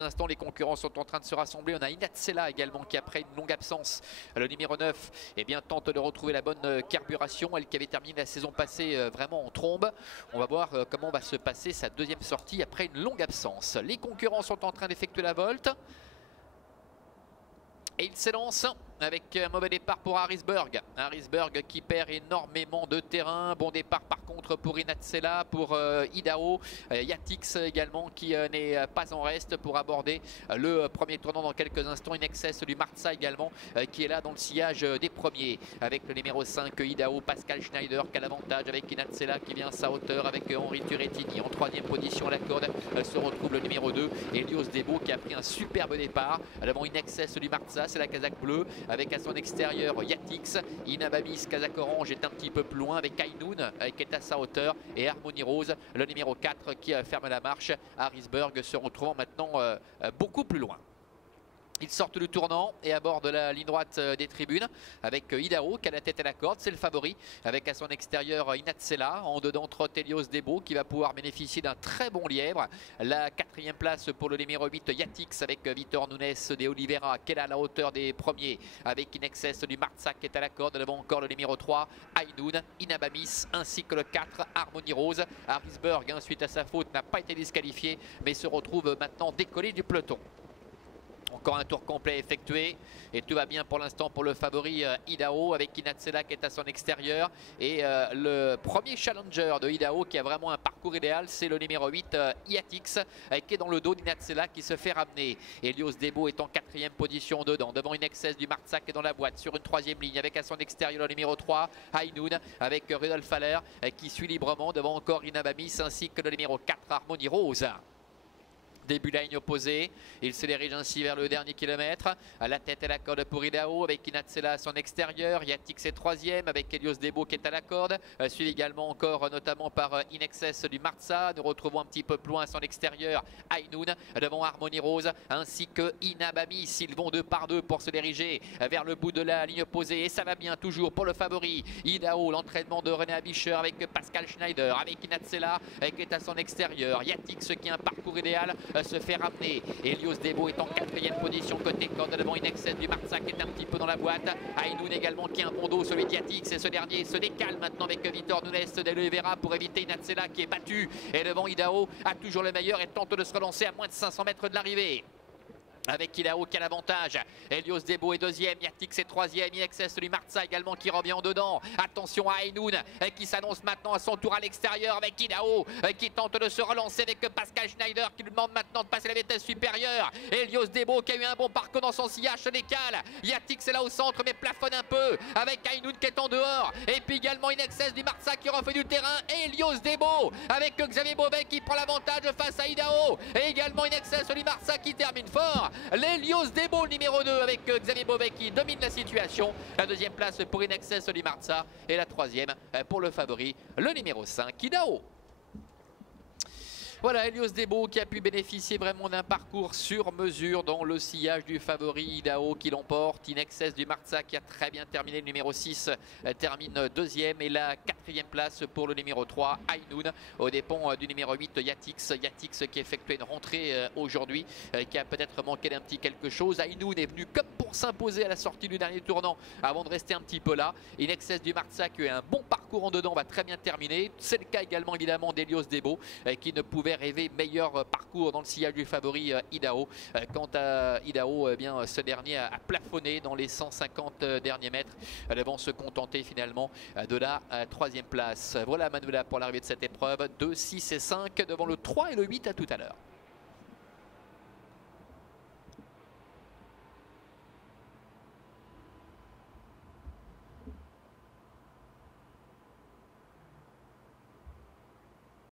L'instant, les concurrents sont en train de se rassembler. On a Inatsela également qui, après une longue absence, le numéro 9, tente de retrouver la bonne carburation. Elle qui avait terminé la saison passée vraiment en trombe. On va voir comment va se passer sa deuxième sortie après une longue absence. Les concurrents sont en train d'effectuer la volte. Et il s'élance avec un mauvais départ pour Harrisburg. Harrisburg qui perd énormément de terrain. Bon départ par contre pour Inatsela, pour Idaho. Yatix également qui n'est pas en reste pour aborder le premier tournant dans quelques instants. In excess du Marza également qui est là dans le sillage des premiers. Avec le numéro 5 Idaho, Pascal Schneider qui a l'avantage avec Inatsela qui vient à sa hauteur avec Henri Turettini. En troisième position à la corde se retrouve le numéro 2, Helios Debo qui a pris un superbe départ. Devant In excess du Marza, c'est la casaque bleue. Avec à son extérieur Yatix, Inabamis, casaque orange est un petit peu plus loin avec Ainoun qui est à sa hauteur et Harmony Rose, le numéro 4 qui ferme la marche. Harrisburg se retrouvant maintenant beaucoup plus loin. Ils sortent du tournant et abordent la ligne droite des tribunes avec Idaho qui a la tête à la corde, c'est le favori, avec à son extérieur Inatsela. En dedans trotte Helios Debo qui va pouvoir bénéficier d'un très bon lièvre. La quatrième place pour le numéro 8 Yatix avec Vitor Nunes de Oliveira qui est là à la hauteur des premiers, avec In excess du Marza qui est à la corde. Devant encore le numéro 3 Ainoun, Inabamis ainsi que le 4 Harmony Rose. Harrisburg suite à sa faute n'a pas été disqualifié mais se retrouve maintenant décollé du peloton. Encore un tour complet effectué et tout va bien pour l'instant pour le favori Idaho avec Inatsela qui est à son extérieur et le premier challenger de Idaho qui a vraiment un parcours idéal, c'est le numéro 8 Yatix qui est dans le dos d'Inatsela qui se fait ramener. Helios Debo est en quatrième position dedans, devant In excess du Marza qui est dans la boîte sur une troisième ligne avec à son extérieur le numéro 3 Ainoun avec Rudolf Haller qui suit librement devant encore Inabamis ainsi que le numéro 4 Harmony Rose. Début ligne opposée, il se dirige ainsi vers le dernier kilomètre. À la tête et la corde pour Idaho avec Inatsela à son extérieur. Yatix est troisième avec Helios Debo qui est à la corde. Suivi également encore notamment par In excess du Marza. Nous retrouvons un petit peu plus loin à son extérieur Ainoun devant Harmony Rose ainsi que Inabamis. Ils vont deux par deux pour se diriger vers le bout de la ligne opposée. Et ça va bien toujours pour le favori Idaho. L'entraînement de René Abischer avec Pascal Schneider, avec Inatsela qui est à son extérieur. Yatix qui a un parcours idéal se fait ramener. Helios Debo est en quatrième position côté corde devant In excess du Marza qui est un petit peu dans la boîte. Ainoun également qui a un bon dos, celui d'Yatix, et ce dernier se décale maintenant avec Vitor Nunes de Oliveira pour éviter Inatsela qui est battu. Et devant Idaho a toujours le meilleur et tente de se relancer à moins de 500 mètres de l'arrivée. Avec Idaho qui a l'avantage. Helios Debo est deuxième, Yatix est troisième, In excess du Marza également qui revient en dedans. Attention à Ainoun qui s'annonce maintenant à son tour à l'extérieur avec Idaho qui tente de se relancer avec Pascal Schneider qui lui demande maintenant de passer la vitesse supérieure. Helios Debo qui a eu un bon parcours dans son sillage se décale. Yatix est là au centre mais plafonne un peu avec Ainoun qui est en dehors. Et puis également In excess du Marza qui refait du terrain. Et Helios Debo avec Xavier Beauvais qui prend l'avantage face à Idaho. Et également In excess du Marza qui termine fort. L'Helios Debo numéro 2 avec Xavier Beauvais qui domine la situation. La deuxième place pour In excess du Marza et la troisième pour le favori, le numéro 5 Idaho. Voilà, Helios Debo qui a pu bénéficier vraiment d'un parcours sur mesure dans le sillage du favori Idaho qui l'emporte. In excess du Marza qui a très bien terminé, le numéro 6 termine deuxième et la quatrième place pour le numéro 3 Ainoun aux dépens du numéro 8 Yatix. Yatix qui effectué une rentrée aujourd'hui qui a peut-être manqué d'un petit quelque chose. Ainoun est venu comme pour s'imposer à la sortie du dernier tournant avant de rester un petit peu là. In excess du Marza qui a un bon parcours en dedans va très bien terminer. C'est le cas également évidemment d'Helios Debo qui ne pouvait rêver meilleur parcours dans le sillage du favori Idaho. Quant à Idaho, ce dernier a plafonné dans les 150 derniers mètres. Elles vont se contenter finalement de la troisième place. Voilà Manuela pour l'arrivée de cette épreuve. 2, 6 et 5 devant le 3 et le 8 à tout à l'heure.